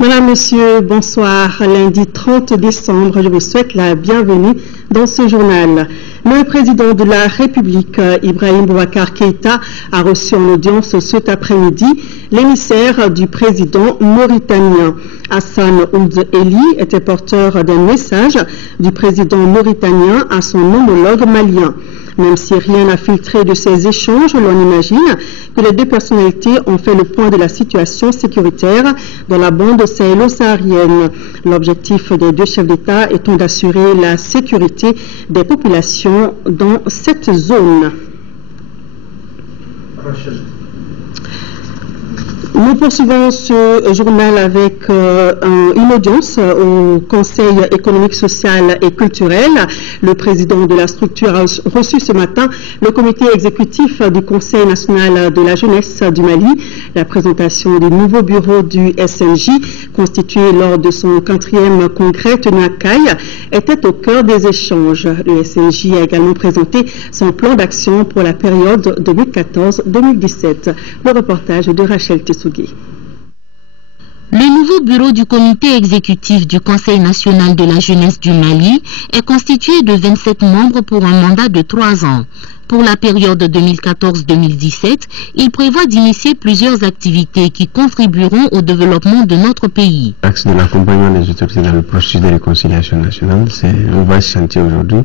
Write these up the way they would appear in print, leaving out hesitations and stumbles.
Madame, Monsieur, bonsoir. Lundi 30 décembre, je vous souhaite la bienvenue dans ce journal. Le président de la République, Ibrahim Boubacar Keïta, a reçu en audience cet après-midi l'émissaire du président mauritanien. Hassan Ould Eli était porteur d'un message du président mauritanien à son homologue malien. Même si rien n'a filtré de ces échanges, l'on imagine que les deux personnalités ont fait le point de la situation sécuritaire dans la bande sahélo-saharienne. L'objectif des deux chefs d'État étant d'assurer la sécurité des populations dans cette zone. Nous poursuivons ce journal avec une audience au Conseil économique, social et culturel. Le président de la structure a reçu ce matin le comité exécutif du Conseil national de la jeunesse du Mali. La présentation du nouveau bureau du SNJ, constitué lors de son 4e congrès tenu à Caille, était au cœur des échanges. Le SNJ a également présenté son plan d'action pour la période 2014-2017. Le reportage de Rachel Tessougi. Le nouveau bureau du comité exécutif du Conseil national de la jeunesse du Mali est constitué de 27 membres pour un mandat de 3 ans. Pour la période 2014-2017, il prévoit d'initier plusieurs activités qui contribueront au développement de notre pays. L'axe de l'accompagnement des autorités dans le processus de réconciliation nationale, c'est un vaste chantier aujourd'hui.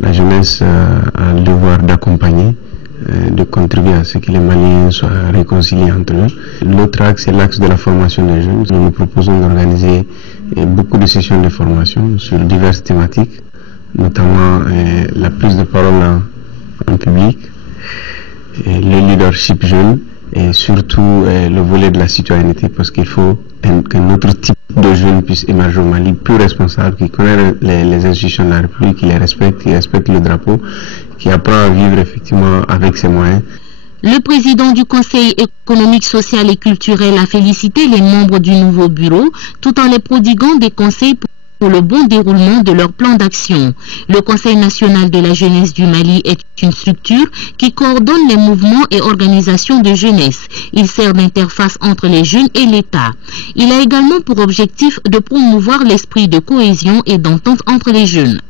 La jeunesse a le devoir d'accompagner, de contribuer à ce que les Maliens soient réconciliés entre eux. L'autre axe, c'est l'axe de la formation des jeunes. Nous proposons d'organiser beaucoup de sessions de formation sur diverses thématiques, notamment la prise de parole en public, le leadership jeune et surtout le volet de la citoyenneté, parce qu'il faut qu'un autre type de jeunes puisse émerger au Mali, plus responsable, qui connaît les institutions de la République, qui les respecte, qui respecte le drapeau, qui apprend à vivre effectivement avec ses moyens. Le président du Conseil économique, social et culturel a félicité les membres du nouveau bureau tout en les prodiguant des conseils pour le bon déroulement de leur plan d'action. Le Conseil national de la jeunesse du Mali est une structure qui coordonne les mouvements et organisations de jeunesse. Il sert d'interface entre les jeunes et l'État. Il a également pour objectif de promouvoir l'esprit de cohésion et d'entente entre les jeunes.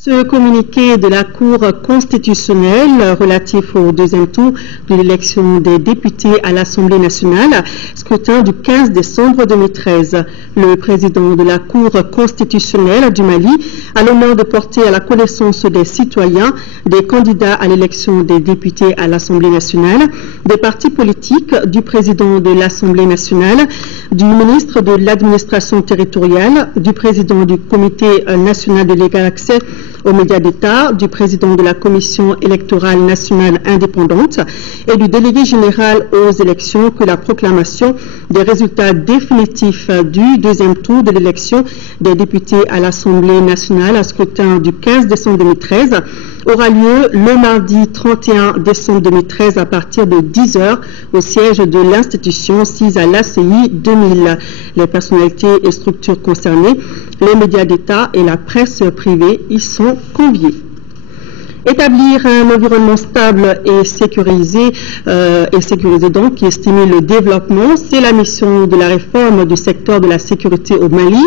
Ce communiqué de la Cour constitutionnelle relatif au deuxième tour de l'élection des députés à l'Assemblée nationale, scrutin du 15 décembre 2013. Le président de la Cour constitutionnelle du Mali a l'honneur de porter à la connaissance des citoyens, des candidats à l'élection des députés à l'Assemblée nationale, des partis politiques, du président de l'Assemblée nationale, du ministre de l'administration territoriale, du président du Comité national de l'égal accès aux médias d'État, du président de la Commission électorale nationale indépendante et du délégué général aux élections que la proclamation des résultats définitifs du deuxième tour de l'élection des députés à l'Assemblée nationale à scrutin du 15 décembre 2013 aura lieu le mardi 31 décembre 2013 à partir de 10h au siège de l'institution sise à l'ACI 2000. Les personnalités et structures concernées, les médias d'État et la presse privée y sont conviés. Établir un environnement stable et sécurisé donc, qui stimule le développement, c'est la mission de la réforme du secteur de la sécurité au Mali.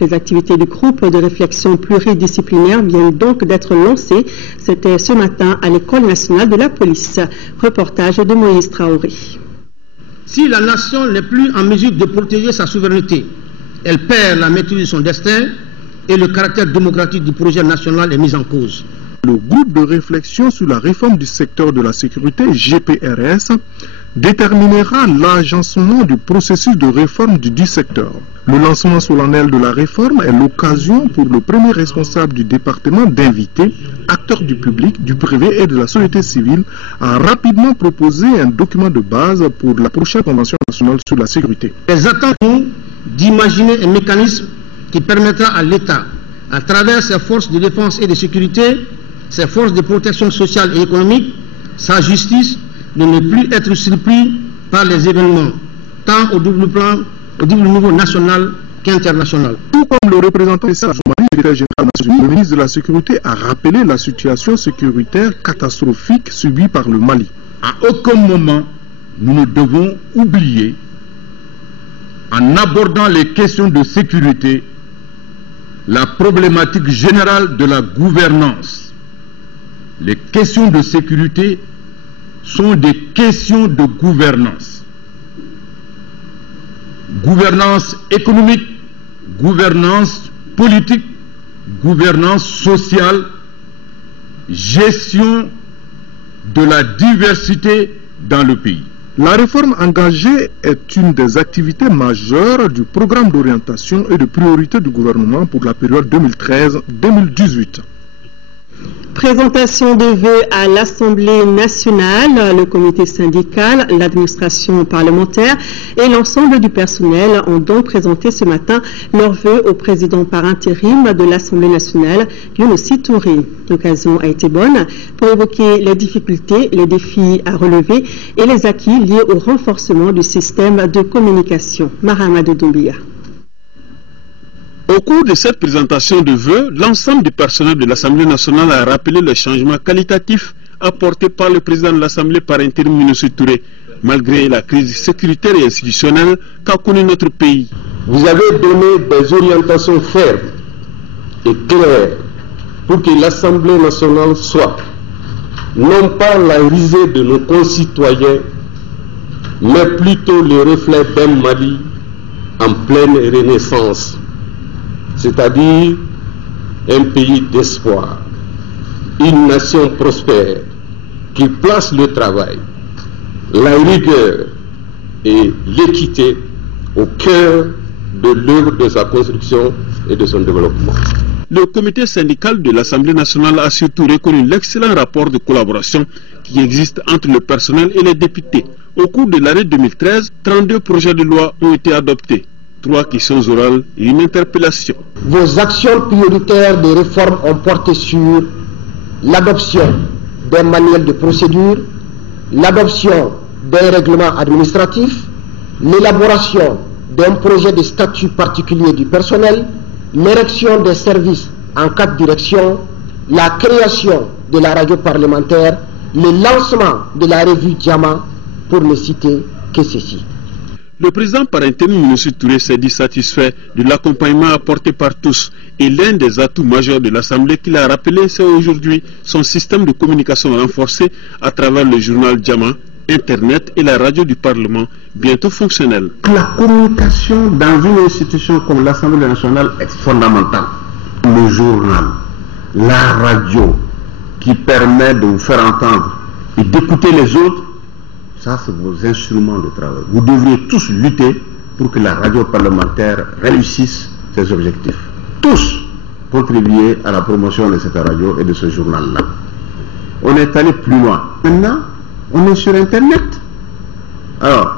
Les activités du groupe de réflexion pluridisciplinaire viennent donc d'être lancées. C'était ce matin à l'École nationale de la police. Reportage de Moïse Traoré. Si la nation n'est plus en mesure de protéger sa souveraineté, elle perd la maîtrise de son destin et le caractère démocratique du projet national est mis en cause. Le groupe de réflexion sur la réforme du secteur de la sécurité, GPRS, déterminera l'agencement du processus de réforme du dit secteur. Le lancement solennel de la réforme est l'occasion pour le premier responsable du département d'inviter acteurs du public, du privé et de la société civile à rapidement proposer un document de base pour la prochaine Convention nationale sur la sécurité. Les attendons d'imaginer un mécanisme qui permettra à l'État, à travers ses forces de défense et de sécurité, ses forces de protection sociale et économique, sa justice, de ne plus être surpris par les événements, tant au niveau national qu'international. Tout comme le représentant du secrétaire général national, le ministre de la Sécurité a rappelé la situation sécuritaire catastrophique subie par le Mali. À aucun moment, nous ne devons oublier en abordant les questions de sécurité, la problématique générale de la gouvernance. Les questions de sécurité sont des questions de gouvernance. Gouvernance économique, gouvernance politique, gouvernance sociale, gestion de la diversité dans le pays. La réforme engagée est une des activités majeures du programme d'orientation et de priorité du gouvernement pour la période 2013-2018. Présentation de vœux à l'Assemblée nationale, le comité syndical, l'administration parlementaire et l'ensemble du personnel ont donc présenté ce matin leurs vœux au président par intérim de l'Assemblée nationale, Younossi Touré. L'occasion a été bonne pour évoquer les difficultés, les défis à relever et les acquis liés au renforcement du système de communication. Mahamadou Doumbia. Au cours de cette présentation de vœux, l'ensemble du personnel de l'Assemblée nationale a rappelé les changements qualitatifs apportés par le président de l'Assemblée par intérim Younossi Touré, malgré la crise sécuritaire et institutionnelle qu'a connue notre pays. Vous avez donné des orientations fermes et claires pour que l'Assemblée nationale soit non pas la risée de nos concitoyens, mais plutôt le reflet d'un Mali en pleine renaissance, c'est-à-dire un pays d'espoir, une nation prospère qui place le travail, la rigueur et l'équité au cœur de l'œuvre de sa construction et de son développement. Le comité syndical de l'Assemblée nationale a surtout reconnu l'excellent rapport de collaboration qui existe entre le personnel et les députés. Au cours de l'année 2013, 32 projets de loi ont été adoptés. 3 questions orales et une interpellation. Vos actions prioritaires de réforme ont porté sur l'adoption d'un manuel de procédure, l'adoption d'un règlement administratif, l'élaboration d'un projet de statut particulier du personnel, l'érection des services en 4 directions, la création de la radio parlementaire, le lancement de la revue Diamant, pour ne citer que ceci. Le président par intérim Younossi Touré s'est dit satisfait de l'accompagnement apporté par tous et l'un des atouts majeurs de l'Assemblée qu'il a rappelé, c'est aujourd'hui son système de communication renforcé à travers le journal Diamant, Internet et la radio du Parlement, bientôt fonctionnelle. La communication dans une institution comme l'Assemblée nationale est fondamentale. Le journal, la radio qui permet de vous faire entendre et d'écouter les autres, ça, c'est vos instruments de travail. Vous devriez tous lutter pour que la radio parlementaire réussisse ses objectifs. Tous contribuer à la promotion de cette radio et de ce journal-là. On est allé plus loin. Maintenant, on est sur Internet. Alors,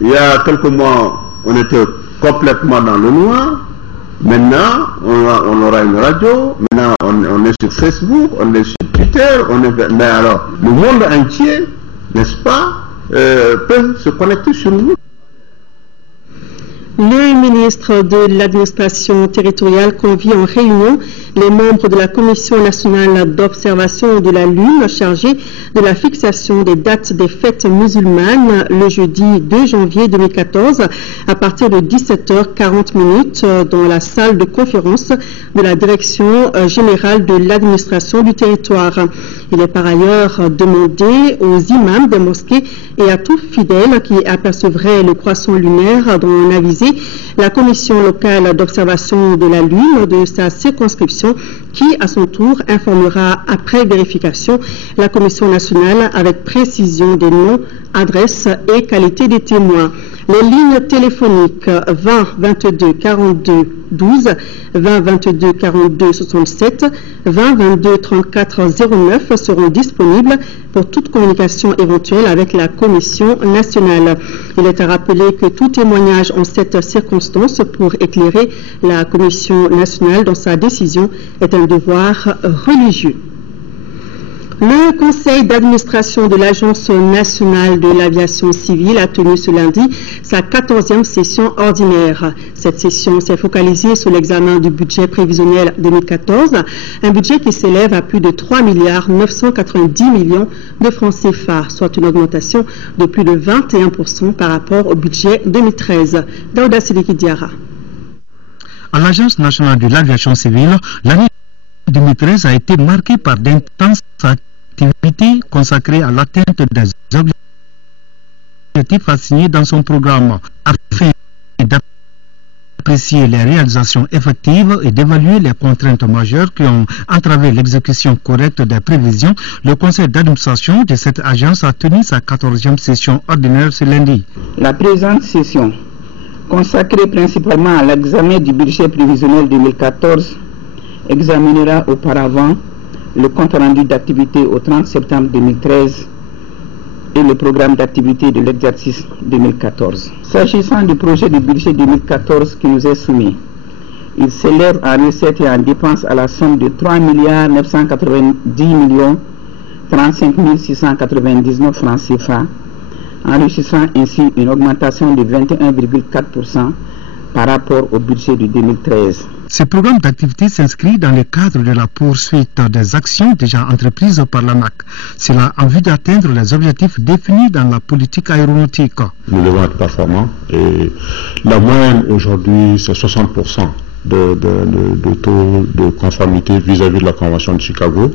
il y a quelques mois, on était complètement dans le noir. Maintenant, on aura une radio. Maintenant, on est sur Facebook, on est sur Twitter. Mais alors, le monde entier, n'est-ce pas, peuvent se connecter sur nous. Le ministre de l'administration territoriale convie en réunion les membres de la Commission nationale d'observation de la Lune chargée de la fixation des dates des fêtes musulmanes le jeudi 2 janvier 2014 à partir de 17h40 dans la salle de conférence de la Direction générale de l'administration du territoire. Il est par ailleurs demandé aux imams des mosquées et à tout fidèle qui apercevrait le croissant lunaire dont on a visé la commission locale d'observation de la Lune de sa circonscription qui, à son tour, informera après vérification la commission nationale avec précision des noms, adresses et qualité des témoins. Les lignes téléphoniques 20 22 42 12, 20 22 42 67, 20 22 34 09 seront disponibles pour toute communication éventuelle avec la Commission nationale. Il est à rappeler que tout témoignage en cette circonstance pour éclairer la Commission nationale dans sa décision est un devoir religieux. Le conseil d'administration de l'Agence nationale de l'aviation civile a tenu ce lundi sa 14e session ordinaire. Cette session s'est focalisée sur l'examen du budget prévisionnel 2014, un budget qui s'élève à plus de 3 990 millions de francs CFA, soit une augmentation de plus de 21% par rapport au budget 2013. Daouda Sidiki Diara. À l'Agence nationale de l'aviation civile, l'année 2013 a été marquée par d'intenses activités consacrées à l'atteinte des objectifs assignés dans son programme, afin d'apprécier les réalisations effectives et d'évaluer les contraintes majeures qui ont entravé l'exécution correcte des prévisions. Le conseil d'administration de cette agence a tenu sa 14e session ordinaire ce lundi. La présente session, consacrée principalement à l'examen du budget prévisionnel 2014, examinera auparavant le compte rendu d'activité au 30 septembre 2013 et le programme d'activité de l'exercice 2014. S'agissant du projet de budget 2014 qui nous est soumis, il s'élève en recettes et en dépenses à la somme de 3 990 35 699 francs CFA, enregistrant ainsi une augmentation de 21,4% par rapport au budget de 2013. Ce programme d'activité s'inscrit dans le cadre de la poursuite des actions déjà entreprises par l'ANAC. Cela en vue d'atteindre les objectifs définis dans la politique aéronautique. Nous devons être performants et la moyenne aujourd'hui c'est 60% de taux de conformité vis-à-vis de la Convention de Chicago.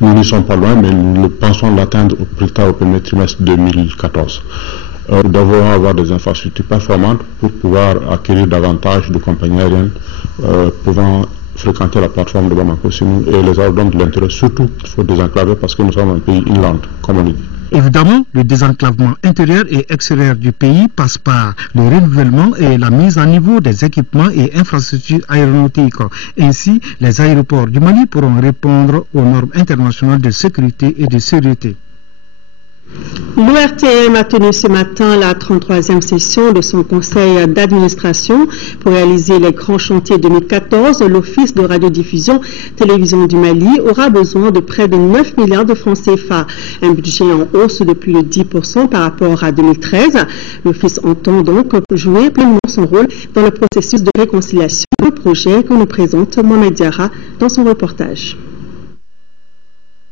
Nous n'y sommes pas loin, mais nous pensons l'atteindre au plus tard au premier trimestre 2014. Nous devons avoir des infrastructures performantes pour pouvoir acquérir davantage de compagnies aériennes pouvant fréquenter la plateforme de Bamako et les aérodromes de l'intérieur. Surtout, il faut désenclaver parce que nous sommes un pays inland, comme on le dit. Évidemment, le désenclavement intérieur et extérieur du pays passe par le renouvellement et la mise à niveau des équipements et infrastructures aéronautiques. Ainsi, les aéroports du Mali pourront répondre aux normes internationales de sécurité et de sûreté. L'ORTM a tenu ce matin la 33e session de son conseil d'administration pour réaliser les grands chantiers 2014. L'Office de radiodiffusion télévision du Mali aura besoin de près de 9 milliards de francs CFA, un budget en hausse de plus de 10% par rapport à 2013. L'Office entend donc jouer pleinement son rôle dans le processus de réconciliation. Le projet que nous présente Mohamed Diarra dans son reportage.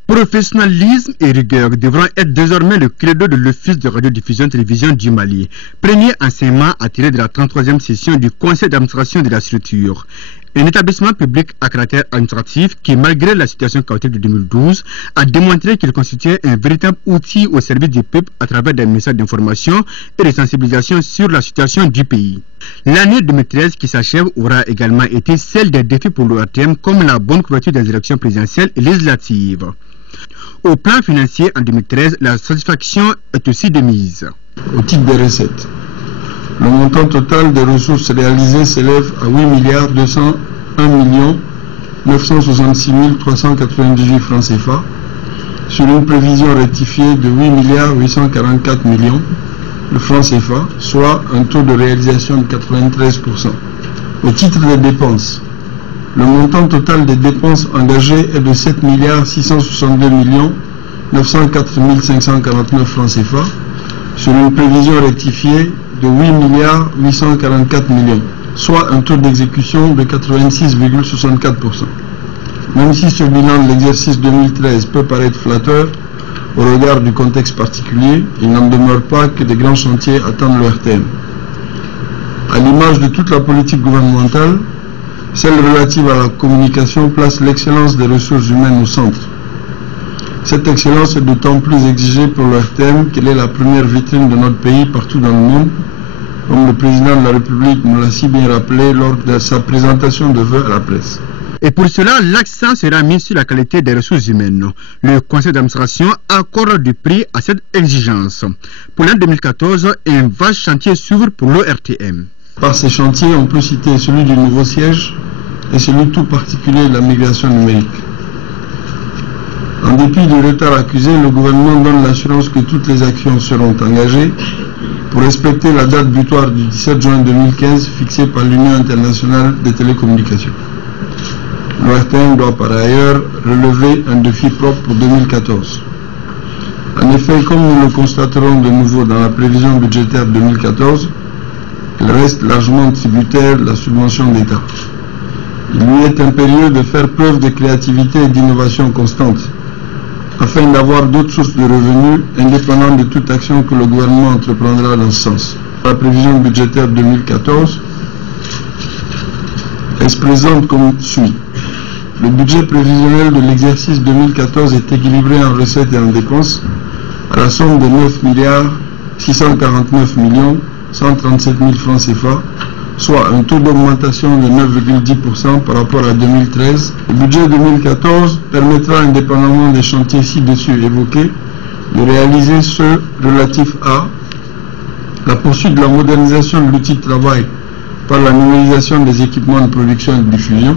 Professionnalisme et rigueur devront être désormais le credo de l'Office de radiodiffusion télévision du Mali. Premier enseignement à tirer de la 33e session du conseil d'administration de la structure. Un établissement public à caractère administratif qui, malgré la situation chaotique de 2012, a démontré qu'il constituait un véritable outil au service du peuple à travers des messages d'information et de sensibilisation sur la situation du pays. L'année 2013 qui s'achève aura également été celle des défis pour l'ORTM comme la bonne couverture des élections présidentielles et législatives. Au plan financier, en 2013, la satisfaction est aussi de mise. Au titre des recettes, le montant total des ressources réalisées s'élève à 8 201 966 398 francs CFA, sur une prévision rectifiée de 8 844 millions de francs CFA, soit un taux de réalisation de 93%. Au titre des dépenses, le montant total des dépenses engagées est de 7 662 904 549 francs CFA, sur une prévision rectifiée de 8 844 millions, soit un taux d'exécution de 86,64%. Même si ce bilan de l'exercice 2013 peut paraître flatteur au regard du contexte particulier, il n'en demeure pas que des grands chantiers attendent l'ORTM. À l'image de toute la politique gouvernementale, celle relative à la communication place l'excellence des ressources humaines au centre. Cette excellence est d'autant plus exigée pour l'ORTM qu'elle est la première vitrine de notre pays partout dans le monde, comme le président de la République nous l'a si bien rappelé lors de sa présentation de vœux à la presse. Et pour cela, l'accent sera mis sur la qualité des ressources humaines. Le conseil d'administration accorde du prix à cette exigence. Pour l'année 2014, un vaste chantier s'ouvre pour l'ORTM. Par ces chantiers, on peut citer celui du nouveau siège et celui tout particulier de la migration numérique. En dépit du retard accusé, le gouvernement donne l'assurance que toutes les actions seront engagées pour respecter la date butoir du 17 juin 2015 fixée par l'Union internationale des télécommunications. Le RTM doit par ailleurs relever un défi propre pour 2014. En effet, comme nous le constaterons de nouveau dans la prévision budgétaire 2014, il reste largement tributaire de la subvention d'État. Il lui est impérieux de faire preuve de créativité et d'innovation constante, afin d'avoir d'autres sources de revenus indépendantes de toute action que le gouvernement entreprendra dans ce sens. La prévision budgétaire 2014, elle se présente comme suit. Le budget prévisionnel de l'exercice 2014 est équilibré en recettes et en dépenses à la somme de 9 milliards 649 millions 137 000 francs CFA, soit un taux d'augmentation de 9,10% par rapport à 2013. Le budget 2014 permettra, indépendamment des chantiers ci-dessus évoqués, de réaliser ceux relatifs à la poursuite de la modernisation de l'outil de travail par la numérisation des équipements de production et de diffusion,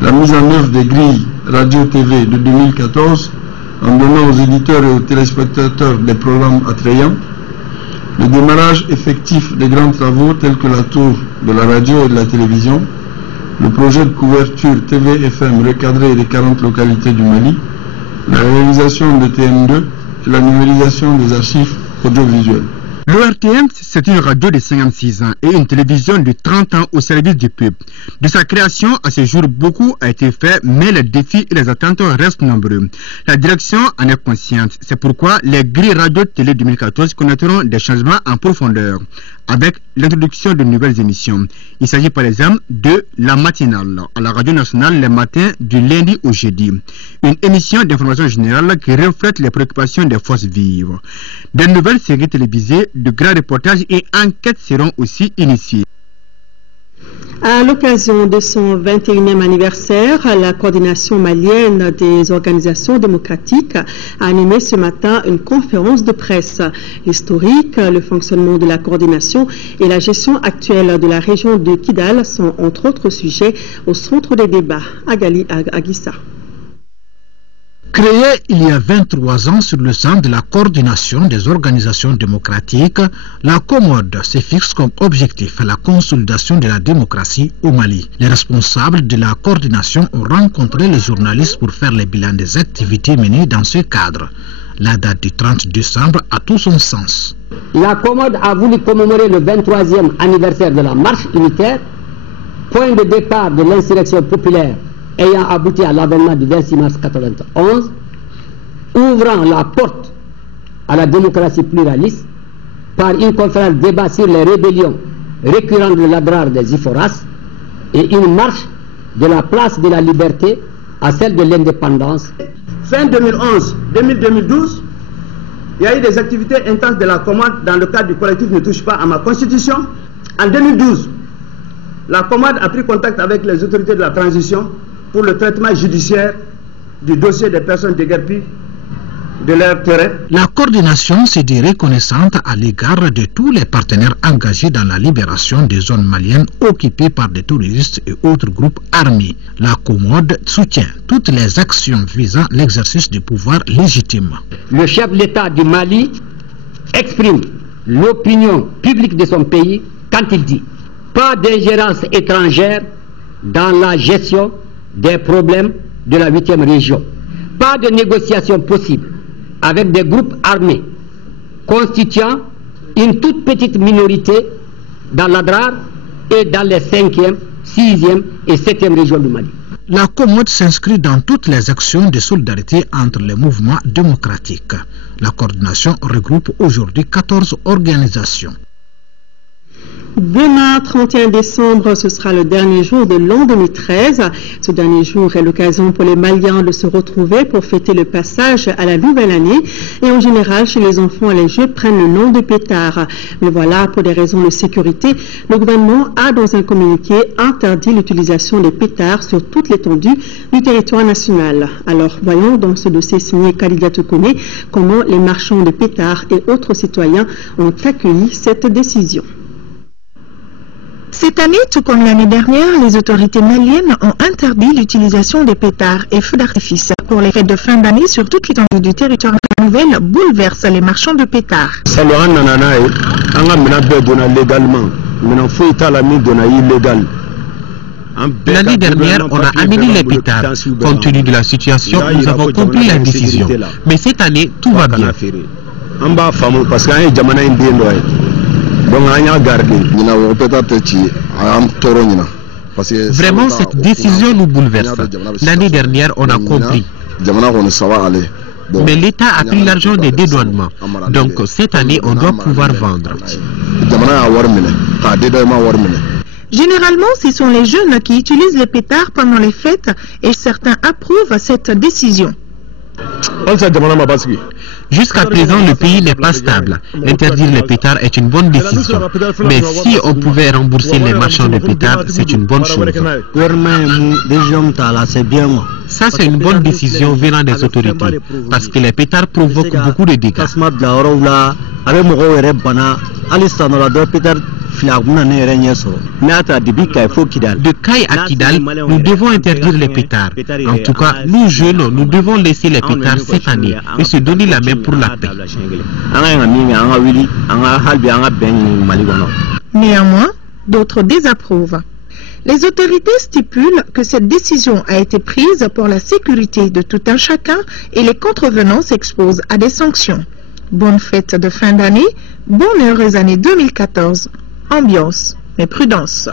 la mise en œuvre des grilles radio-TV de 2014 en donnant aux éditeurs et aux téléspectateurs des programmes attrayants, le démarrage effectif des grands travaux tels que la tour de la radio et de la télévision, le projet de couverture TV-FM recadré des 40 localités du Mali, la réalisation de TM2 et la numérisation des archives audiovisuelles. Le RTM, c'est une radio de 56 ans et une télévision de 30 ans au service du peuple. De sa création, à ce jour, beaucoup a été fait, mais les défis et les attentes restent nombreux. La direction en est consciente. C'est pourquoi les grilles radio-télé 2014 connaîtront des changements en profondeur, avec l'introduction de nouvelles émissions. Il s'agit par exemple de la matinale à la radio nationale les matins du lundi au jeudi. Une émission d'information générale qui reflète les préoccupations des forces vives. De nouvelles séries télévisées, de grands reportages et enquêtes seront aussi initiées. À l'occasion de son 21e anniversaire, la coordination malienne des organisations démocratiques a animé ce matin une conférence de presse. L'historique, le fonctionnement de la coordination et la gestion actuelle de la région de Kidal sont entre autres sujets au centre des débats. Aguissa. Créée il y a 23 ans sur le sein de la coordination des organisations démocratiques, la COMOD se fixe comme objectif la consolidation de la démocratie au Mali. Les responsables de la coordination ont rencontré les journalistes pour faire le bilan des activités menées dans ce cadre. La date du 30 décembre a tout son sens. La COMOD a voulu commémorer le 23e anniversaire de la marche unitaire, point de départ de l'insurrection populaire ayant abouti à l'avènement du 26 mars 1991, ouvrant la porte à la démocratie pluraliste par une conférence débat sur les rébellions récurrentes de l'Adrar des Iforas et une marche de la place de la liberté à celle de l'indépendance. Fin 2011-2012, il y a eu des activités intenses de la COMOD dans le cadre du collectif Ne touche pas à ma constitution. En 2012, la COMOD a pris contact avec les autorités de la transition pour le traitement judiciaire du dossier des personnes déguerpies de leur terrain. La coordination se dit reconnaissante à l'égard de tous les partenaires engagés dans la libération des zones maliennes occupées par des terroristes et autres groupes armés. La COMOD soutient toutes les actions visant l'exercice du pouvoir légitime. Le chef de l'État du Mali exprime l'opinion publique de son pays quand il dit « Pas d'ingérence étrangère dans la gestion des problèmes de la 8e région. Pas de négociation possible avec des groupes armés constituant une toute petite minorité dans l'Adrar et dans les 5e, 6e et 7e régions du Mali. » La COMOD s'inscrit dans toutes les actions de solidarité entre les mouvements démocratiques. La coordination regroupe aujourd'hui 14 organisations. Demain, 31 décembre, ce sera le dernier jour de l'an 2013. Ce dernier jour est l'occasion pour les Maliens de se retrouver pour fêter le passage à la nouvelle année. Et en général, chez les enfants, les jeux prennent le nom de pétards. Mais voilà, pour des raisons de sécurité, le gouvernement a, dans un communiqué, interdit l'utilisation des pétards sur toute l'étendue du territoire national. Alors, voyons dans ce dossier signé Khalida Tokone comment les marchands de pétards et autres citoyens ont accueilli cette décision. Cette année, tout comme l'année dernière, les autorités maliennes ont interdit l'utilisation des pétards et feux d'artifice pour les fêtes de fin d'année sur toute l'étendue du territoire. La nouvelle bouleverse les marchands de pétards. L'année dernière, on a amené les pétards. Compte tenu de la situation, nous avons compris la décision. Mais cette année, tout va bien. Vraiment, cette décision nous bouleverse. L'année dernière, on a compris. Mais l'État a pris l'argent des dédouanements. Donc, cette année, on doit pouvoir vendre. Généralement, ce sont les jeunes qui utilisent les pétards pendant les fêtes et certains approuvent cette décision. Jusqu'à présent, le pays n'est pas stable. Interdire les pétards est une bonne décision. Mais si on pouvait rembourser les marchands de pétards, c'est une bonne chose. Ça, c'est une bonne décision venant des autorités. Parce que les pétards provoquent beaucoup de dégâts. De Kai à Kidal, nous devons interdire les pétards. En tout cas, nous jeunes, nous devons laisser les pétards cette année et se donner la main pour la paix. Néanmoins, d'autres désapprouvent. Les autorités stipulent que cette décision a été prise pour la sécurité de tout un chacun et les contrevenants s'exposent à des sanctions. Bonne fête de fin d'année, bonne heureuse année 2014. Ambiance mais prudence.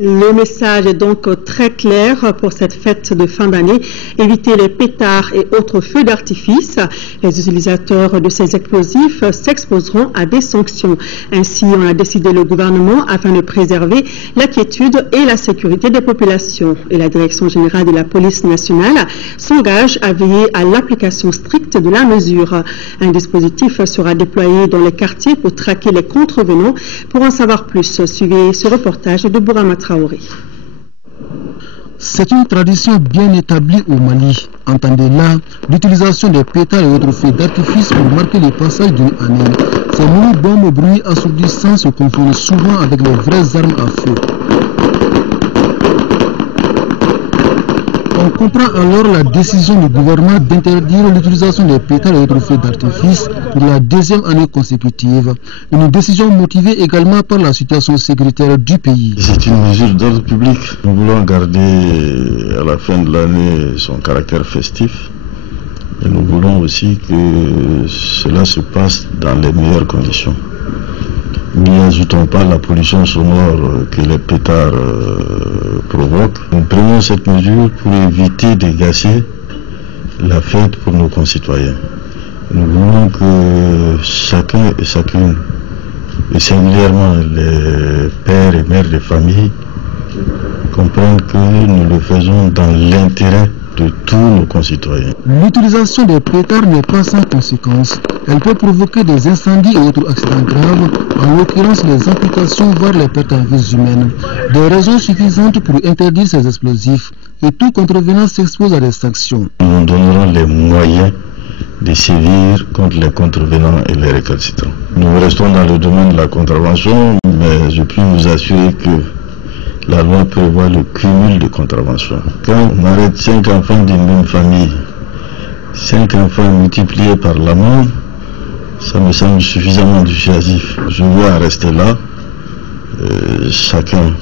Le message est donc très clair pour cette fête de fin d'année. Éviter les pétards et autres feux d'artifice. Les utilisateurs de ces explosifs s'exposeront à des sanctions. Ainsi, on a décidé le gouvernement afin de préserver la quiétude et la sécurité des populations. Et la Direction générale de la police nationale s'engage à veiller à l'application stricte de la mesure. Un dispositif sera déployé dans les quartiers pour traquer les contrevenants. Pour en savoir plus, suivez ce reportage de Bourama Traoré. C'est une tradition bien établie au Mali. Entendez là l'utilisation des pétards et autres feux d'artifice pour marquer le passage d'une année. Ces mini-bombes au bruit assourdissant se confondent souvent avec les vraies armes à feu. On comprend alors la décision du gouvernement d'interdire l'utilisation des pétards et autres feux d'artifice pour la deuxième année consécutive. Une décision motivée également par la situation sécuritaire du pays. C'est une mesure d'ordre public. Nous voulons garder à la fin de l'année son caractère festif. Et nous voulons aussi que cela se passe dans les meilleures conditions. N'y ajoutons pas la pollution sonore que les pétards provoquent. Nous prenons cette mesure pour éviter de gâcher la fête pour nos concitoyens. Nous voulons que chacun et chacune, et singulièrement les pères et mères de famille, comprennent que nous le faisons dans l'intérêt de tous nos concitoyens. L'utilisation des pétards n'est pas sans conséquences. Elle peut provoquer des incendies et autres accidents graves, en l'occurrence les amputations voire les pertes en vies humaines. Des raisons suffisantes pour interdire ces explosifs et tout contrevenant s'expose à des sanctions. Nous donnerons les moyens de sévir contre les contrevenants et les récalcitrants. Nous restons dans le domaine de la contravention, mais je puis vous assurer que la loi prévoit le cumul de contraventions. Quand on arrête 5 enfants d'une même famille, 5 enfants multipliés par la mort, ça me semble suffisamment dissuasif. Je veux en rester là. Chacun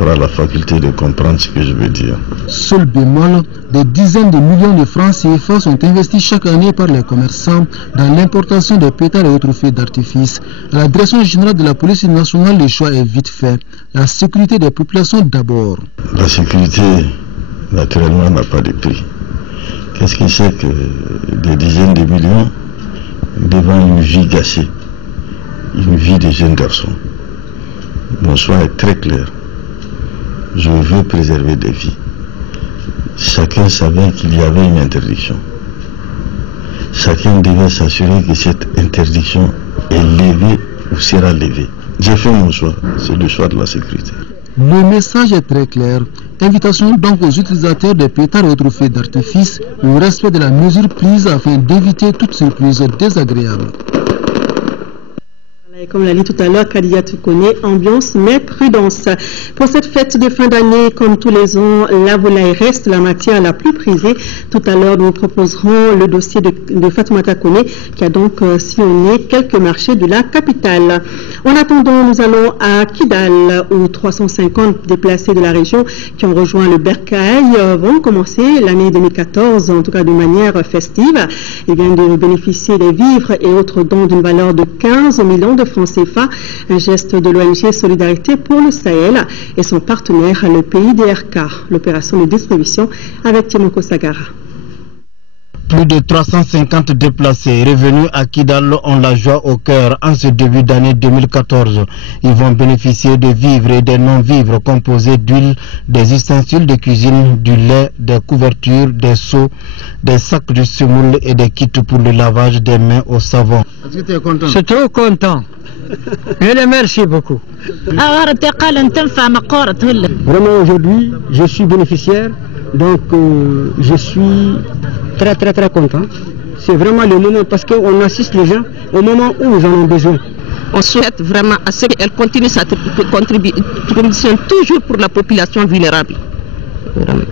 aura la faculté de comprendre ce que je veux dire. Seul bémol, des dizaines de millions de francs CFA sont investis chaque année par les commerçants dans l'importation des pétards et autres feux d'artifice. À la direction générale de la police nationale, le choix est vite fait. La sécurité des populations d'abord. La sécurité, naturellement, n'a pas de prix. Qu'est-ce que c'est que des dizaines de millions devant une vie gâchée, une vie de jeunes garçons? Mon choix est très clair. Je veux préserver des vies. Chacun savait qu'il y avait une interdiction. Chacun devait s'assurer que cette interdiction est levée ou sera levée. J'ai fait mon choix, c'est le choix de la sécurité. Le message est très clair. Invitation donc aux utilisateurs des pétards et autres feux d'artifice au respect de la mesure prise afin d'éviter toute surprise désagréable. Et comme l'a dit tout à l'heure, Kadia Tukone, ambiance mais prudence. Pour cette fête de fin d'année, comme tous les ans, la volaille reste la matière la plus prisée. Tout à l'heure, nous proposerons le dossier de Fatoumata Kone qui a donc sillonné quelques marchés de la capitale. En attendant, nous allons à Kidal où 350 déplacés de la région qui ont rejoint le Bercail vont commencer l'année 2014, en tout cas de manière festive. Ils viennent de bénéficier des vivres et autres dons d'une valeur de 15 millions de francs CFA, un geste de l'ONG Solidarité pour le Sahel et son partenaire, le PIDRK. L'opération de distribution avec Timoko Sagara. Plus de 350 déplacés revenus à Kidal ont la joie au cœur en ce début d'année 2014. Ils vont bénéficier de vivres et des non-vivres composés d'huile, des ustensiles de cuisine, du lait, des couvertures, des seaux, des sacs de semoule et des kits pour le lavage des mains au savon. Est-ce que tu es content? Je suis trop content. Je les remercie beaucoup. Vraiment aujourd'hui, je suis bénéficiaire, donc je suis très content. C'est vraiment le moment parce qu'on assiste les gens au moment où ils en ont besoin. On souhaite vraiment à ce qu'elle continue sa contribution toujours pour la population vulnérable.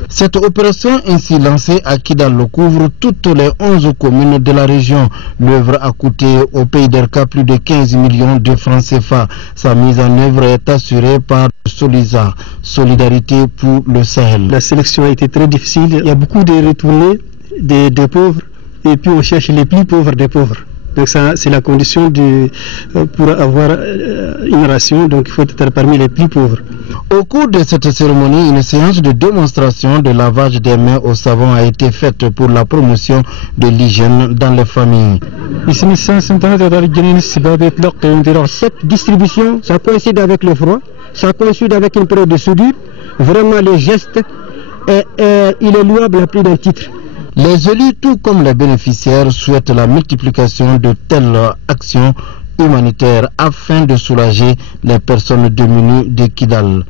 Cette opération ainsi lancée à Kidal couvre toutes les 11 communes de la région. L'œuvre a coûté au PIDRK plus de 15 millions de francs CFA. Sa mise en œuvre est assurée par Solisa, Solidarité pour le Sahel. La sélection a été très difficile. Il y a beaucoup de retournés des pauvres et puis on cherche les plus pauvres des pauvres. Donc ça, c'est la condition pour avoir une ration, donc il faut être parmi les plus pauvres. Au cours de cette cérémonie, une séance de démonstration de lavage des mains au savon a été faite pour la promotion de l'hygiène dans les familles. Cette distribution, ça coïncide avec le froid, ça coïncide avec une période de soudure. Vraiment, le geste, il est louable à plus d'un titre. Les élus, tout comme les bénéficiaires, souhaitent la multiplication de telles actions humanitaires afin de soulager les personnes démunies de Kidal.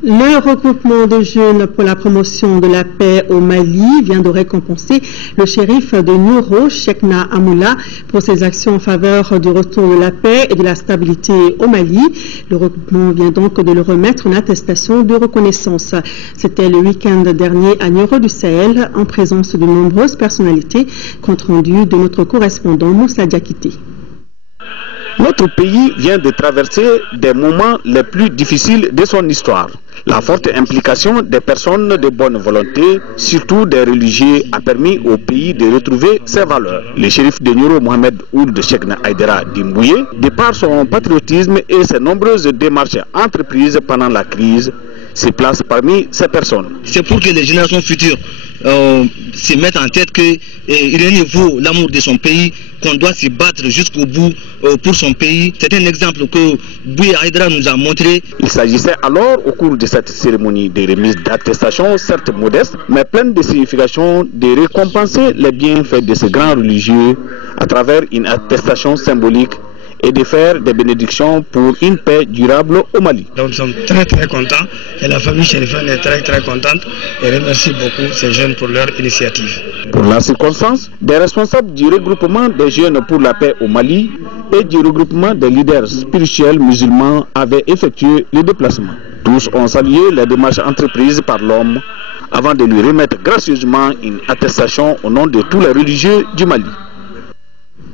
Le regroupement de jeunes pour la promotion de la paix au Mali vient de récompenser le shérif de Nouro, Chekna Amoula, pour ses actions en faveur du retour de la paix et de la stabilité au Mali. Le regroupement vient donc de le remettre une attestation de reconnaissance. C'était le week-end dernier à Nioro du Sahel, en présence de nombreuses personnalités, compte rendu de notre correspondant Moussa Diakité. Notre pays vient de traverser des moments les plus difficiles de son histoire. La forte implication des personnes de bonne volonté, surtout des religieux, a permis au pays de retrouver ses valeurs. Le shérif de Nioro, Mohamed Ould Chekna Aïdara Dimbouye, de par son patriotisme et ses nombreuses démarches entreprises pendant la crise, se place parmi ces personnes. C'est pour que les générations futures se mettent en tête que rien ne vaut l'amour de son pays, qu'on doit se battre jusqu'au bout pour son pays. C'est un exemple que Bouye Aïdara nous a montré. Il s'agissait alors, au cours de cette cérémonie de remise d'attestation, certes modeste, mais pleine de signification, de récompenser les bienfaits de ce grand religieux à travers une attestation symbolique et de faire des bénédictions pour une paix durable au Mali. Donc nous sommes très contents et la famille chérifienne est très contente et remercie beaucoup ces jeunes pour leur initiative. Pour la circonstance, des responsables du regroupement des jeunes pour la paix au Mali et du regroupement des leaders spirituels musulmans avaient effectué le déplacement. Tous ont salué les démarches entreprises par l'homme avant de lui remettre gracieusement une attestation au nom de tous les religieux du Mali.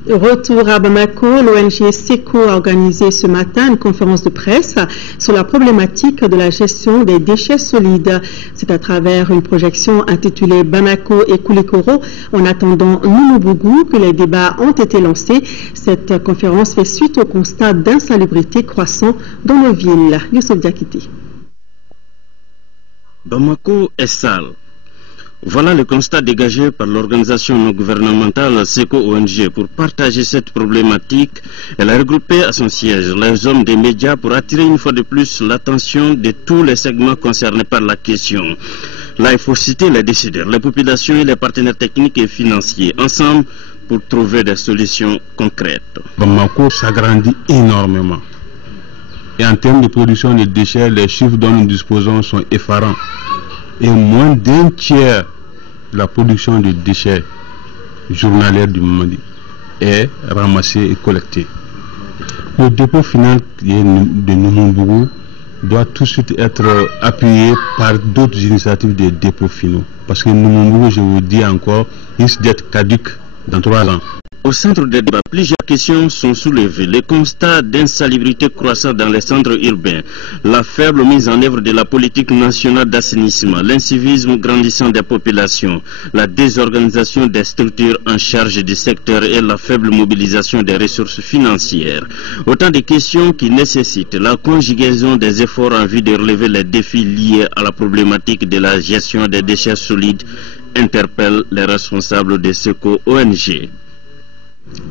Retour à Bamako, l'ONG SECO a organisé ce matin une conférence de presse sur la problématique de la gestion des déchets solides. C'est à travers une projection intitulée Bamako et Koulikoro en attendant Nounou-Bougou que les débats ont été lancés. Cette conférence fait suite au constat d'insalubrité croissant dans nos villes. Youssef Diakité. Bamako est sale. Voilà le constat dégagé par l'organisation non gouvernementale SECO-ONG. Pour partager cette problématique, elle a regroupé à son siège les hommes des médias pour attirer une fois de plus l'attention de tous les segments concernés par la question. Là, il faut citer les décideurs, les populations et les partenaires techniques et financiers, ensemble pour trouver des solutions concrètes. Bamako s'agrandit énormément. Et en termes de production de déchets, les chiffres dont nous disposons sont effarants. Et moins d'un tiers de la production de déchets journalière du Mali est ramassée et collectée. Le dépôt final de Numumbougou doit tout de suite être appuyé par d'autres initiatives de dépôts finaux. Parce que Numumbougou, je vous dis encore, risque d'être caduc dans 3 ans. Au centre des débats, plusieurs questions sont soulevées. Les constats d'insalubrité croissant dans les centres urbains, la faible mise en œuvre de la politique nationale d'assainissement, l'incivisme grandissant des populations, la désorganisation des structures en charge du secteur et la faible mobilisation des ressources financières. Autant de questions qui nécessitent la conjugaison des efforts en vue de relever les défis liés à la problématique de la gestion des déchets solides, interpellent les responsables des SECO-ONG.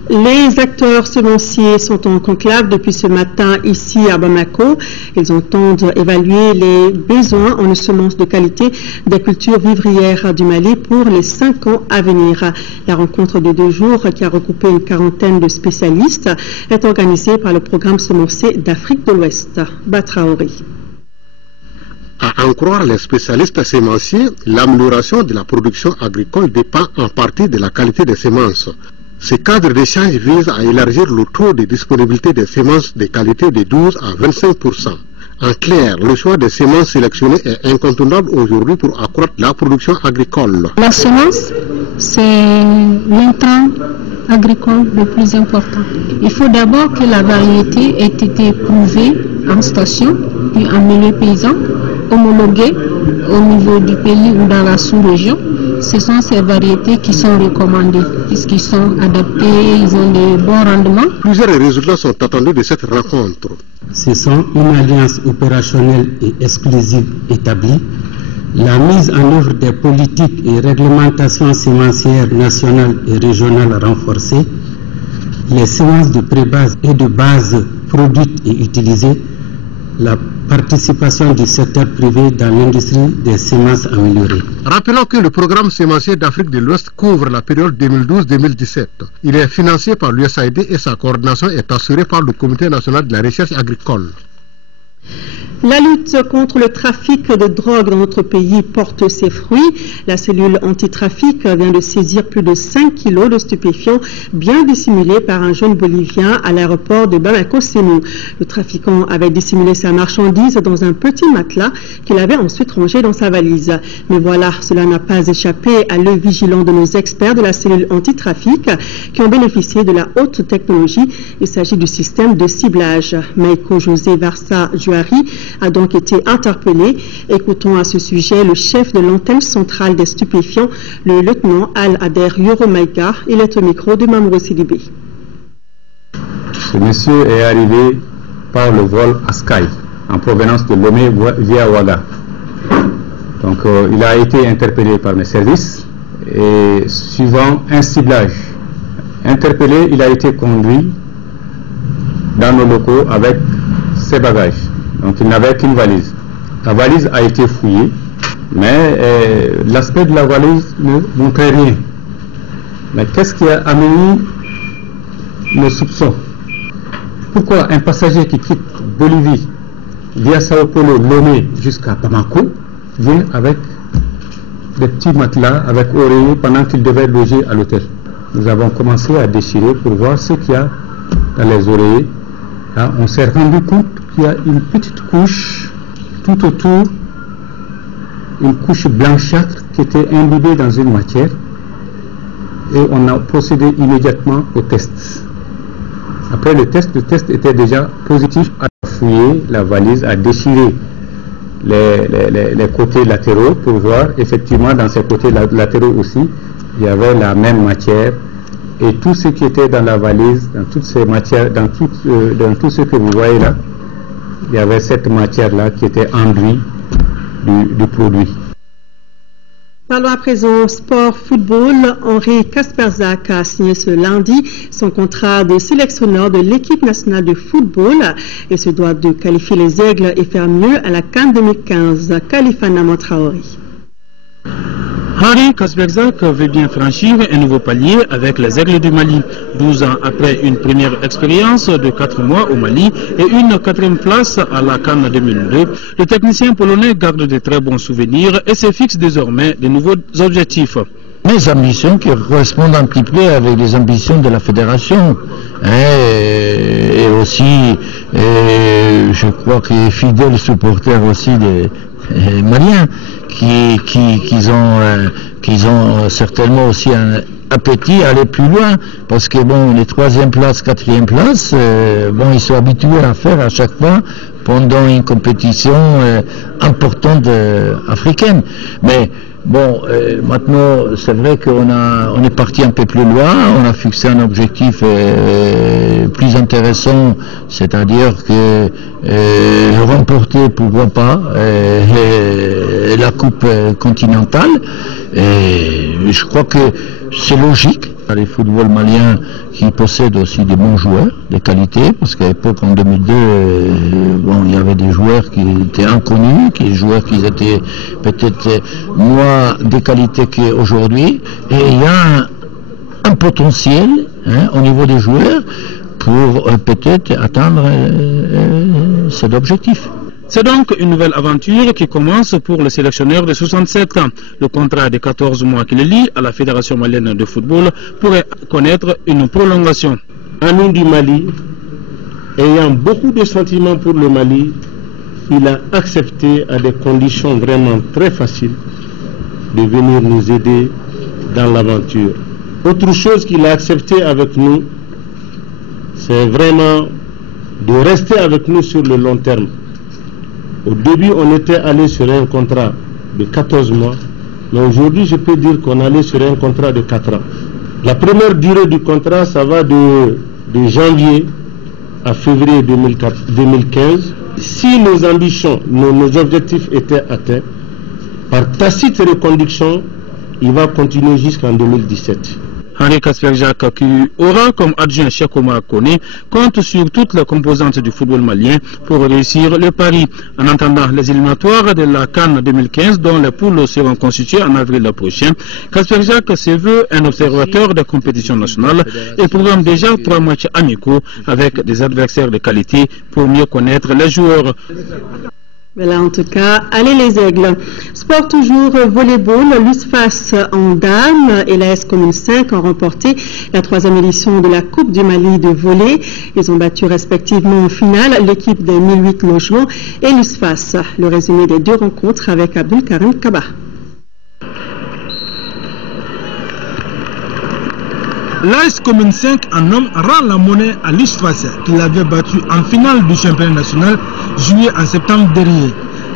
Les acteurs semenciers sont en conclave depuis ce matin ici à Bamako. Ils entendent évaluer les besoins en semences de qualité des cultures vivrières du Mali pour les 5 ans à venir. La rencontre de 2 jours qui a recoupé une quarantaine de spécialistes est organisée par le programme semencier d'Afrique de l'Ouest. Batraori. À en croire les spécialistes sémenciers, l'amélioration de la production agricole dépend en partie de la qualité des semences. Ce cadre d'échange vise à élargir le taux de disponibilité des semences de qualité de 12 à 25%. En clair, le choix des semences sélectionnées est incontournable aujourd'hui pour accroître la production agricole. La semence, c'est l'intrant agricole le plus important. Il faut d'abord que la variété ait été prouvée en station, puis en milieu paysan, homologuée au niveau du pays ou dans la sous-région. Ce sont ces variétés qui sont recommandées, puisqu'ils sont adaptés, ils ont de bons rendements. Plusieurs résultats sont attendus de cette rencontre. Ce sont une alliance opérationnelle et exclusive établie, la mise en œuvre des politiques et réglementations sémencières nationales et régionales renforcées, les semences de pré-base et de base produites et utilisées, la participation du secteur privé dans l'industrie des semences améliorées. Rappelons que le programme sémencier d'Afrique de l'Ouest couvre la période 2012-2017. Il est financé par l'USAID et sa coordination est assurée par le Comité national de la recherche agricole. La lutte contre le trafic de drogue dans notre pays porte ses fruits. La cellule antitrafic vient de saisir plus de 5 kilos de stupéfiants bien dissimulés par un jeune Bolivien à l'aéroport de Bamako-Sémou. Le trafiquant avait dissimulé sa marchandise dans un petit matelas qu'il avait ensuite rangé dans sa valise. Mais voilà, cela n'a pas échappé à l'œil vigilant de nos experts de la cellule antitrafic qui ont bénéficié de la haute technologie. Il s'agit du système de ciblage. Maïko José Varsa Juari a donc été interpellé. Écoutons à ce sujet le chef de l'antenne centrale des stupéfiants, le lieutenant Al-Ader Yoromaïga. Il est au micro de Mamour Sidibé. Ce monsieur est arrivé par le vol Askai en provenance de Lomé via Ouaga. Donc il a été interpellé par mes services et suivant un ciblage interpellé, il a été conduit dans nos locaux avec ses bagages. Donc il n'avait qu'une valise. La valise a été fouillée, mais l'aspect de la valise ne montrait rien. Mais qu'est-ce qui a amené le soupçon? Pourquoi un passager qui quitte Bolivie via Sao Paulo, Lomé jusqu'à Bamako vient avec des petits matelas avec oreiller pendant qu'il devait loger à l'hôtel? Nous avons commencé à déchirer pour voir ce qu'il y a dans les oreillers. Là, on s'est rendu compte qu'il y a une petite couche tout autour, une couche blanchâtre qui était imbibée dans une matière, et on a procédé immédiatement au test. Après le test était déjà positif. À fouiller la valise, à déchirer les côtés latéraux pour voir effectivement dans ces côtés latéraux aussi il y avait la même matière. Et tout ce qui était dans la valise, dans toutes ces matières, dans tout ce que vous voyez là, il y avait cette matière-là qui était enduite du produit. Parlons à présent sport football. Henri Kasperzak a signé ce lundi son contrat de sélectionneur de l'équipe nationale de football et se doit de qualifier les Aigles et faire mieux à la CAN 2015. Kalifana Montraori. Henri Kasperzak veut bien franchir un nouveau palier avec les Aigles du Mali. 12 ans après une première expérience de 4 mois au Mali et une 4e place à la CAN 2002, le technicien polonais garde de très bons souvenirs et se fixe désormais de nouveaux objectifs. mes ambitions qui correspondent un petit peu avec les ambitions de la fédération. Et aussi, je crois que fidèles supporters aussi des Maliens qui ont certainement aussi un appétit à aller plus loin, parce que bon, les 3e place, 4e place, ils sont habitués à faire à chaque fois pendant une compétition importante africaine. Mais bon, maintenant, c'est vrai on est parti un peu plus loin, on a fixé un objectif plus intéressant, c'est-à-dire que remporter, pourquoi pas, la Coupe continentale. Et je crois que c'est logique. Les footballs maliens qui possèdent aussi des bons joueurs, des qualités, parce qu'à l'époque, en 2002, il y avait des joueurs qui étaient inconnus, des joueurs qui étaient peut-être moins de qualité qu'aujourd'hui, et il y a un potentiel au niveau des joueurs pour peut-être atteindre cet objectif. C'est donc une nouvelle aventure qui commence pour le sélectionneur de 67 ans. Le contrat de 14 mois qui le lie à la Fédération malienne de football pourrait connaître une prolongation. Ami du Mali, ayant beaucoup de sentiments pour le Mali, il a accepté à des conditions vraiment très faciles de venir nous aider dans l'aventure. Autre chose qu'il a accepté avec nous, c'est vraiment de rester avec nous sur le long terme. Au début, on était allé sur un contrat de 14 mois, mais aujourd'hui, je peux dire qu'on allait sur un contrat de 4 ans. La première durée du contrat, ça va de janvier à février 2015. Si nos ambitions, nos objectifs étaient atteints, par tacite reconduction, il va continuer jusqu'en 2017. Henri Kasper-Jacques, qui aura comme adjoint Cheikh Oumar Koné, compte sur toutes les composantes du football malien pour réussir le pari. En attendant les éliminatoires de la CAN 2015, dont les poules seront constituées en avril prochain, Kasper-Jacques se veut un observateur des compétitions nationales et programme déjà 3 matchs amicaux avec des adversaires de qualité pour mieux connaître les joueurs. Voilà, en tout cas, allez les aigles. Sport toujours, volleyball, l'USFAS en dames et la S Commune 5 ont remporté la 3e édition de la Coupe du Mali de volley. Ils ont battu respectivement en finale l'équipe des 1008 logements et l'USFAS. Le résumé des 2 rencontres avec Abdul Karim Kaba. L'AS Commune 5 en homme rend la monnaie à l'USFAS qui l'avait battu en finale du championnat national joué en septembre dernier.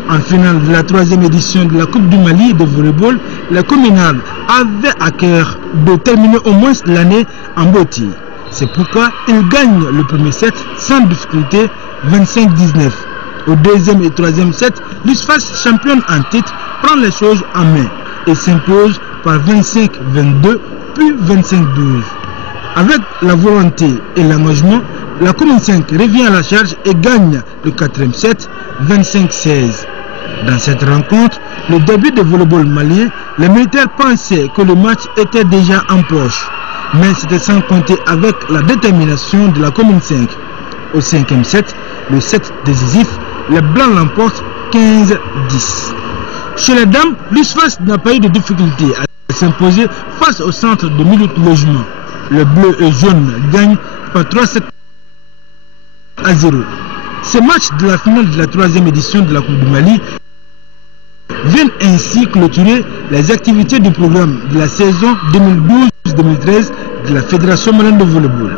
En finale de la 3e édition de la Coupe du Mali de volleyball, les communales avaient à cœur de terminer au moins l'année en beauté. C'est pourquoi ils gagnent le premier set sans difficulté 25-19. Au 2e et 3e set, l'USFAS championne en titre prend les choses en main et s'impose par 25-22 puis 25-12. Avec la volonté et l'engagement, la Commune 5 revient à la charge et gagne le 4e set 25-16. Dans cette rencontre, le début de volleyball malien, les militaires pensaient que le match était déjà en poche. Mais c'était sans compter avec la détermination de la Commune 5. Au 5e set, le set décisif, les Blancs l'emportent 15-10. Chez les dames, l'USFAS n'a pas eu de difficulté à s'imposer face au centre de 1008 logements. Le bleu et jaune gagnent par 3-7 à 0. Ces matchs de la finale de la 3e édition de la Coupe du Mali viennent ainsi clôturer les activités du programme de la saison 2012-2013 de la Fédération malienne de volleyball.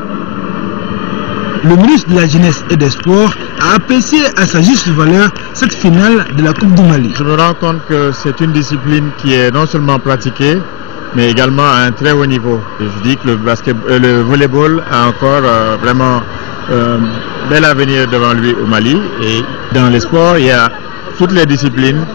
Le ministre de la Jeunesse et des Sports a apprécié à sa juste valeur cette finale de la Coupe du Mali. Je me rends compte que c'est une discipline qui est non seulement pratiquée, mais également à un très haut niveau. Et je dis que le volleyball a encore vraiment bel avenir devant lui au Mali. Et dans les sports, il y a toutes les disciplines.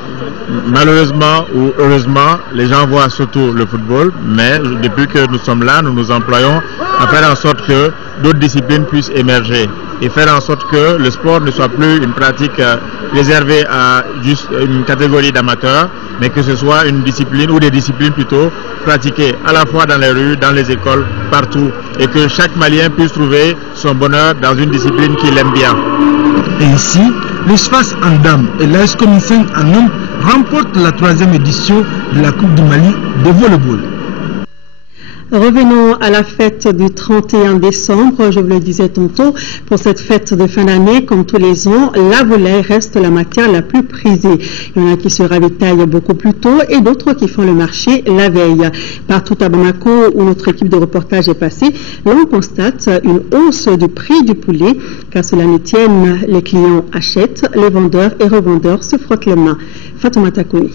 Malheureusement ou heureusement, les gens voient surtout le football, mais depuis que nous sommes là, nous nous employons à faire en sorte que d'autres disciplines puissent émerger et faire en sorte que le sport ne soit plus une pratique réservée à juste une catégorie d'amateurs, mais que ce soit une discipline ou des disciplines plutôt pratiquées à la fois dans les rues, dans les écoles, partout, et que chaque Malien puisse trouver son bonheur dans une discipline qu'il aime bien. Ainsi, l'USFAS en dames et l'AS Commune 5 en hommes remportent la 3e édition de la Coupe du Mali de volleyball. Revenons à la fête du 31 décembre. Je vous le disais tantôt, pour cette fête de fin d'année, comme tous les ans, la volaille reste la matière la plus prisée. Il y en a qui se ravitaillent beaucoup plus tôt et d'autres qui font le marché la veille. Partout à Bamako, où notre équipe de reportage est passée, l'on constate une hausse du prix du poulet, car cela ne tienne, les clients achètent, les vendeurs et revendeurs se frottent les mains. Fatoumata Kouni.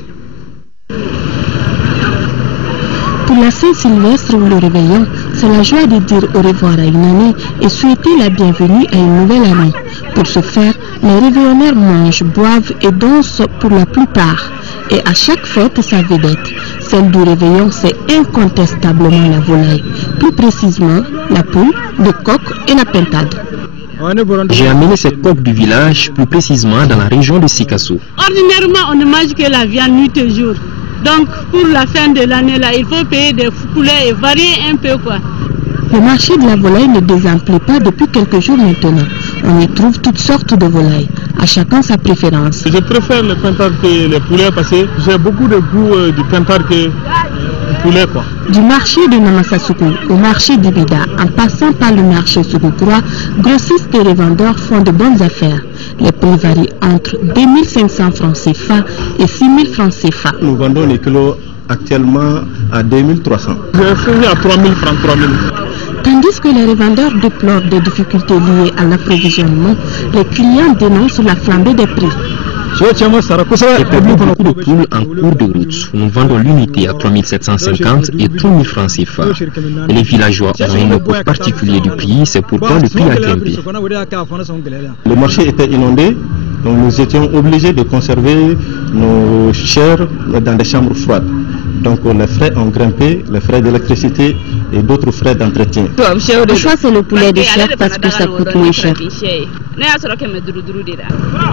Pour la Saint-Sylvestre ou le réveillon, c'est la joie de dire au revoir à une année et souhaiter la bienvenue à une nouvelle année. Pour ce faire, les réveillonneurs mangent, boivent et dansent pour la plupart. Et à chaque fête, sa vedette. Celle du réveillon, c'est incontestablement la volaille. Plus précisément, la poule, le coq et la pintade. J'ai amené ces coqs du village, plus précisément dans la région de Sikasso. Ordinairement, on ne mange que la viande nuit et jour. Donc, pour la fin de l'année, là, il faut payer des poulets et varier un peu, quoi. Le marché de la volaille ne désemplit pas depuis quelques jours maintenant. On y trouve toutes sortes de volailles, à chacun sa préférence. Je préfère le pintade que les poulets parce que j'ai beaucoup de goût du pintade que du poulet, quoi. Du marché de Namassasuku au marché d'Ibida, en passant par le marché Soukoukoura, grossistes et revendeurs font de bonnes affaires. Les prix varient entre 2500 francs CFA et 6000 francs CFA. Nous vendons les kilos actuellement à 2300. J'ai fait à 3000 francs, 3000. Tandis que les revendeurs déplorent des difficultés liées à l'approvisionnement, les clients dénoncent la flambée des prix. Et perdons beaucoup de poules en cours de route. Nous vendons l'unité à 3750 et 3000 francs CFA. Et les villageois ont un coût particulier du prix, c'est pourquoi le prix a grimpé. Le marché était inondé, donc nous étions obligés de conserver nos chairs dans des chambres froides. Donc les frais ont grimpé, les frais d'électricité et d'autres frais d'entretien. Le choix c'est le poulet de chair parce que ça coûte moins cher.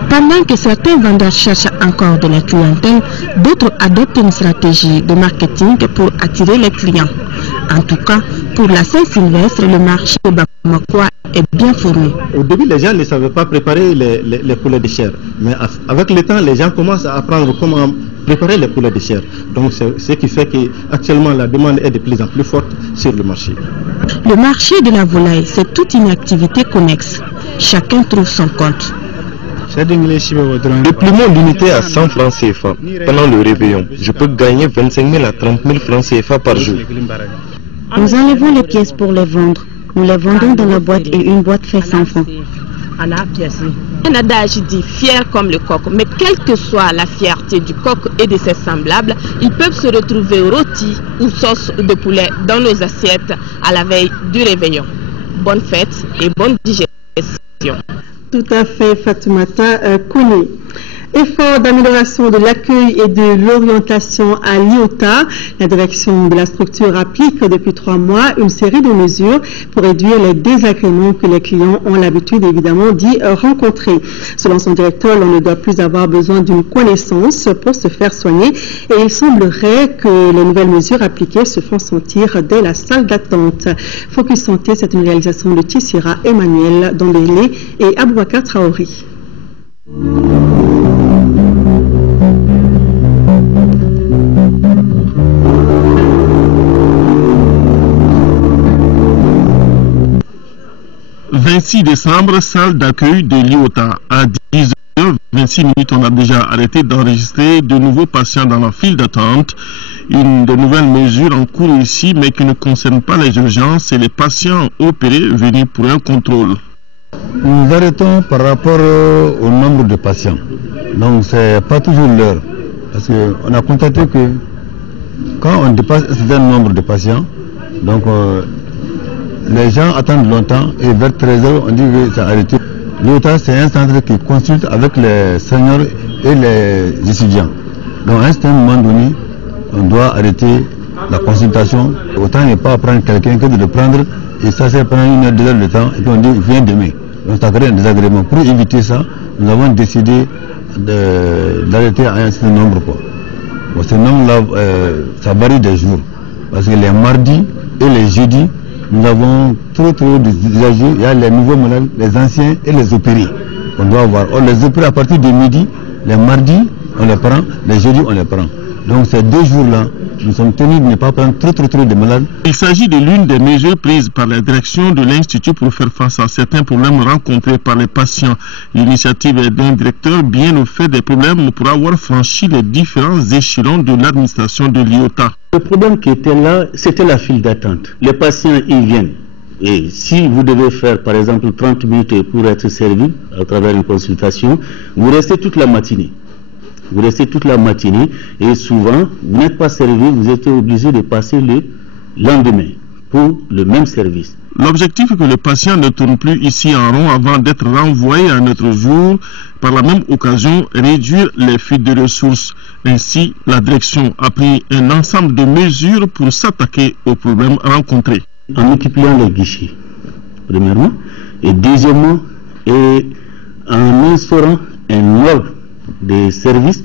Pendant que certains vendeurs cherchent encore de la clientèle, d'autres adoptent une stratégie de marketing pour attirer les clients. En tout cas, pour la Saint-Sylvestre, le marché de Bamako est bien fourni. Au début, les gens ne savaient pas préparer les poulets de chair. Mais avec le temps, les gens commencent à apprendre comment préparer les poulets de chair. Donc, c'est ce qui fait qu'actuellement, la demande est de plus en plus forte sur le marché. Le marché de la volaille, c'est toute une activité connexe. Chacun trouve son compte. Déploiement l'unité à 100 francs CFA. Pendant le réveillon, je peux gagner 25 000 à 30 000 francs CFA par jour. Nous enlevons les pièces pour les vendre. Nous les vendons dans la boîte et une boîte fait 100 francs. Un adage dit fier comme le coq, mais quelle que soit la fierté du coq et de ses semblables, ils peuvent se retrouver rôtis ou sauce de poulet dans nos assiettes à la veille du réveillon. Bonne fête et bonne digestion. Tout à fait, Fatoumata Kouni. Effort d'amélioration de l'accueil et de l'orientation à l'IOTA. La direction de la structure applique depuis 3 mois une série de mesures pour réduire les désagréments que les clients ont l'habitude évidemment d'y rencontrer. Selon son directeur, on ne doit plus avoir besoin d'une connaissance pour se faire soigner et il semblerait que les nouvelles mesures appliquées se font sentir dès la salle d'attente. Focus Santé, c'est une réalisation de Tissira Emmanuel Dondélé et Abouakar Traoré. « 26 décembre, salle d'accueil de l'IOTA. À 10h26, on a déjà arrêté d'enregistrer de nouveaux patients dans la file d'attente. Une de nouvelles mesures en cours ici, mais qui ne concerne pas les urgences et les patients opérés venus pour un contrôle. Nous arrêtons par rapport au nombre de patients. Donc, c'est pas toujours l'heure. Parce qu'on a constaté que quand on dépasse un certain nombre de patients, donc les gens attendent longtemps et vers 13h, on dit que c'est arrêté. L'IOTA, c'est un centre qui consulte avec les seniors et les étudiants. Donc, à un certain moment donné, on doit arrêter la consultation. Autant ne pas prendre quelqu'un que de le prendre et ça c'est pendant 1 heure, 2 heures de temps et puis on dit viens demain. Donc, ça crée un désagrément. Pour éviter ça, nous avons décidé d'arrêter à un certain nombre. Bon, ce nombre-là, ça varie des jours. Parce que les mardis et les jeudis, nous avons trop d'usagers. Il y a les nouveaux malades, les anciens et les opérés. On doit avoir. Or, les opérés à partir de midi, les mardis, on les prend, les jeudis, on les prend. Donc, ces 2 jours-là, nous sommes tenus de ne pas prendre trop de malades. Il s'agit de l'une des mesures prises par la direction de l'Institut pour faire face à certains problèmes rencontrés par les patients. L'initiative est d'un directeur bien au fait des problèmes pour avoir franchi les différents échelons de l'administration de l'IOTA. Le problème qui était là, c'était la file d'attente. Les patients y viennent. Et si vous devez faire par exemple 30 minutes pour être servi à travers une consultation, vous restez toute la matinée. Vous restez toute la matinée et souvent, vous n'êtes pas servi, vous êtes obligé de passer le lendemain pour le même service. L'objectif est que le patient ne tourne plus ici en rond avant d'être renvoyé à un autre jour. Par la même occasion, réduire les fuites de ressources. Ainsi, la direction a pris un ensemble de mesures pour s'attaquer aux problèmes rencontrés. En multipliant les guichets, premièrement, et deuxièmement, et en instaurant un ordre des services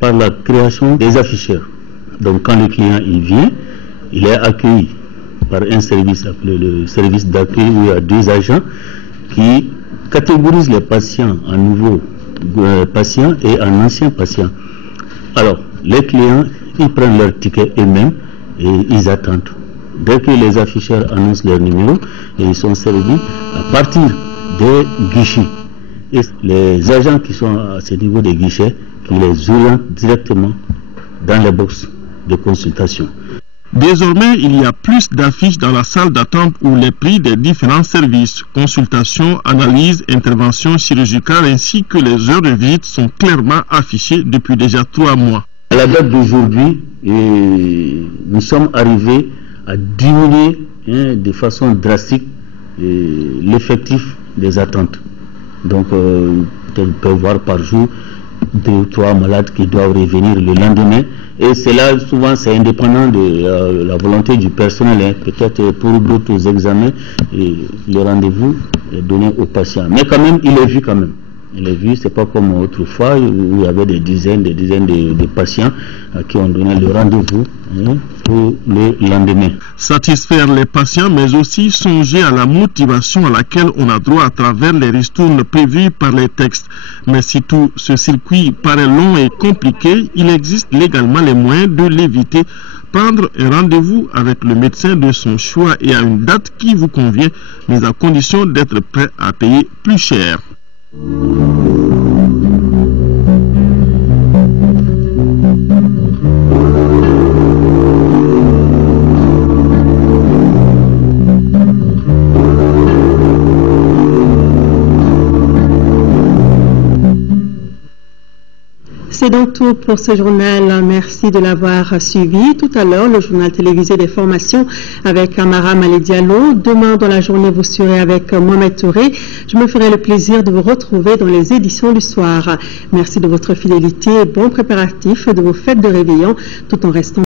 par la création des afficheurs. Donc quand le client il vient, il est accueilli par un service appelé le service d'accueil où il y a 2 agents qui catégorisent les patients en nouveaux patients et en anciens patients. Alors les clients ils prennent leur ticket eux-mêmes et ils attendent. Dès que les afficheurs annoncent leur numéro, et ils sont servis à partir des guichets. Et les agents qui sont à ce niveau des guichets, qui les orientent directement dans les boxes de consultation. Désormais, il y a plus d'affiches dans la salle d'attente où les prix des différents services, consultations, analyses, interventions chirurgicales ainsi que les heures de visite sont clairement affichées depuis déjà 3 mois. À la date d'aujourd'hui, nous sommes arrivés à diminuer de façon drastique l'effectif des attentes. Donc, on peut voir par jour 2 ou 3 malades qui doivent revenir le lendemain. Et cela, souvent, c'est indépendant de la volonté du personnel. Peut-être pour d'autres examens, le rendez-vous est donné au patient. Mais quand même, il est vu quand même. Il est vu, c'est pas comme autrefois où il y avait des dizaines de patients à qui on donnait le rendez-vous pour le lendemain. Satisfaire les patients, mais aussi songer à la motivation à laquelle on a droit à travers les ristournes prévues par les textes. Mais si tout ce circuit paraît long et compliqué, il existe légalement les moyens de l'éviter. Prendre un rendez-vous avec le médecin de son choix et à une date qui vous convient, mais à condition d'être prêt à payer plus cher. C'est donc tout pour ce journal. Merci de l'avoir suivi. Tout à l'heure, le journal télévisé des formations avec Amara Malé Diallo. Demain, dans la journée, vous serez avec Mohamed Touré. Je me ferai le plaisir de vous retrouver dans les éditions du soir. Merci de votre fidélité et bon préparatif de vos fêtes de réveillon tout en restant